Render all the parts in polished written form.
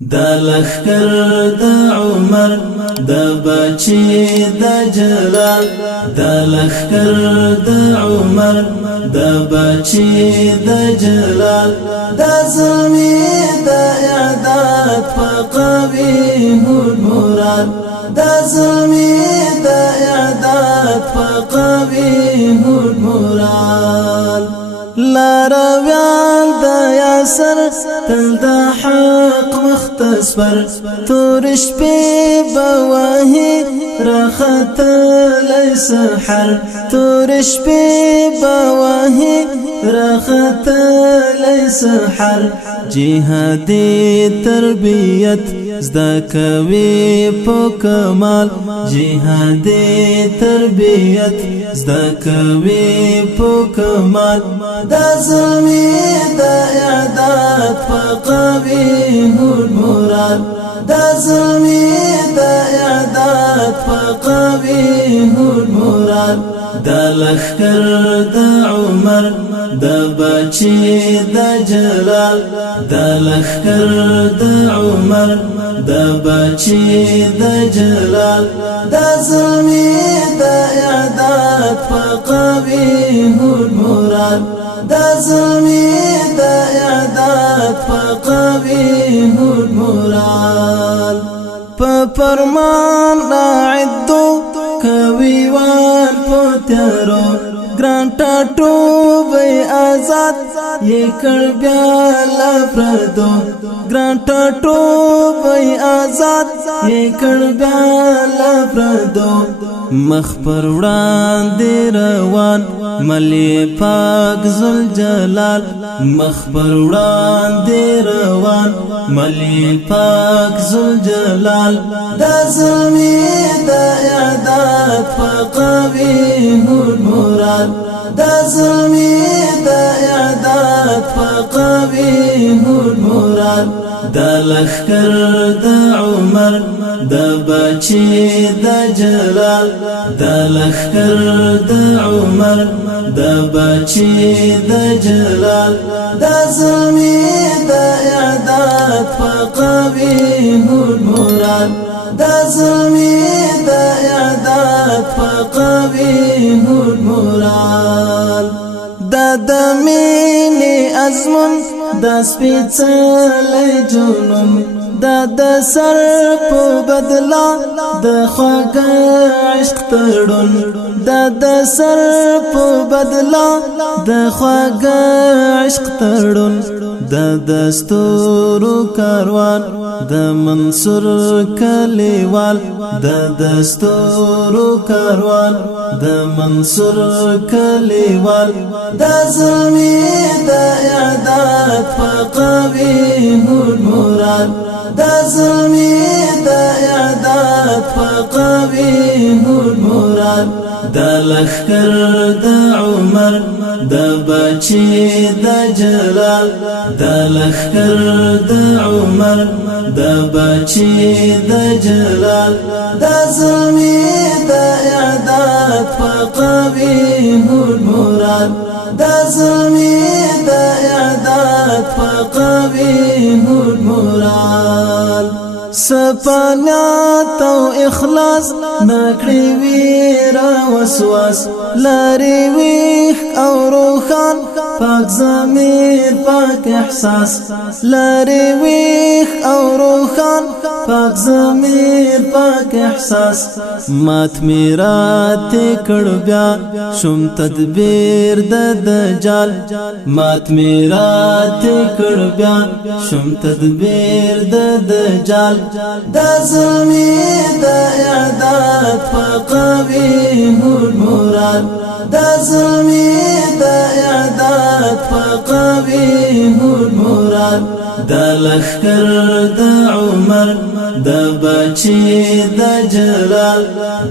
دا لخکر دا عمر دا بچی دا جلال دا لخکر دا عمر دا بچی دا جلال دا ظلمی دا اعداد فقویه المراد دا ظلمی دا اعداد فقویه المراد لا رویان دا یاسر تل دا حق مختصر تورش پی بواهی رخت لیس حر تورش پی بواهی رخت لیس حر جهادی تربیت زدا کوي په کمال جهادي تربيت زدا کوي په کمال دا ظلمي دا اعداد فقويه المراد دا ظلمي دا اعداد فقويه المراد دا لخکر دا عمر دا بچی دا جلال دا لخکر دا عمر دا بچی دا جلال دا ظلمی دا اعداد فقویه المراد دا ظلمی دا اعداد فقویه المراد فرمان اعدو کوي وار پترو گرانٹا ٹوبی آزاد یہ کر بیا لفردو گرانٹا ٹوبی آزاد یہ کر بیا لفردو مخبر وړاندې روان ملی پاک ذوالجلال مخبر وړاندې روان ملی پاک ذوالجلال دا ظلمی دا اعداد فقویه المراد دا ظلمی دا اعداد فقویه المراد دا لخکر دا عمر دا بچی دا جلال دا لخکر دا عمر دا بچی دا جلال دا ظلمی دا اعداد فقویه المراد دا ظلمی دا اعداد فقویه المراد دا دمینی ازمون دا سپیڅلی جنون دا د سر په بدلا د خواږه عشق تړون دا د سر په بدلا د خواږه عشق تړون دا د ستورو کاروان د منصور کلیوال دا د ستورو کاروان د منصور کلیوال دا ظلمی دا اعداد فقویه المراد دا ظلمی دا اعداد فقویه المراد دا لخکر دا عمر دا بچی دا جلال دا لخکر دا عمر دا بچی دا جلال دا ظلمی دا اعداد فقویه المراد دا ظلمی دا اعداد فقویه المراد سپانات او اخلاص نکړي ویرا وسواس لاري ویخ او روخان پاک ضمیر پاک احساس لاري ویخ او روخان پاک ضمیر پاک احساس مات میرات کړه بیا شوم تدبیر د دجال مات میرات کړه بیا شوم تدبیر د دجال دا ظلمی دا اعداد فقویه المراد دا ظلمی دا اعداد فقویه المراد دا لخکر دا عمر دا بچی دا جلال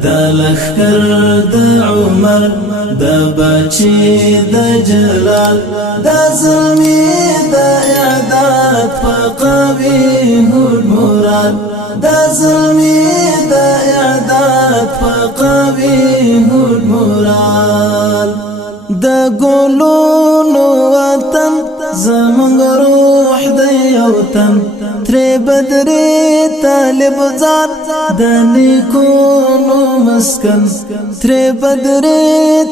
دا لخکر دا عمر دا بچی دا جلال دا ظلمی دا اعداد فقویه المراد دا ظلمی دا اعداد فقویه المراد دا ګلونو وطن زمونږ روح دی او تن ترې بدر طالب ځان د نیکونو مسکن تر بدر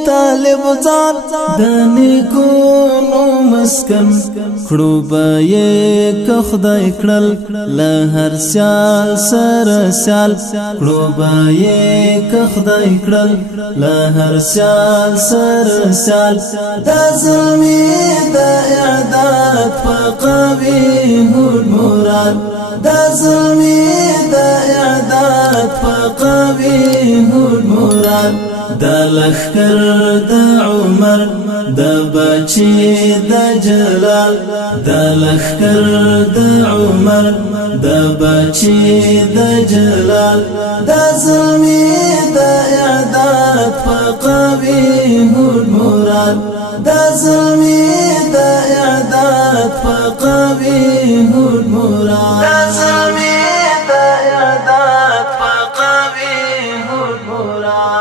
طالب ځان د نیکونو مسکن کړو به یې که خدای کړل له هر سیال سره سیال کړو به یې که خدای کړل له هر سیال سره سیال دا ظلمي د اعداد په قوي مراد دا ظلمي د اعداد په قوي مراد دا لخر د عمر د بچی د جلال دا لخر د عمر د بچی د جلال دا ظلمي د اعداد په قوي مراد دا ظلمي د اعداد په قوي مراد دا ظلمي د اعداد په قوي مراد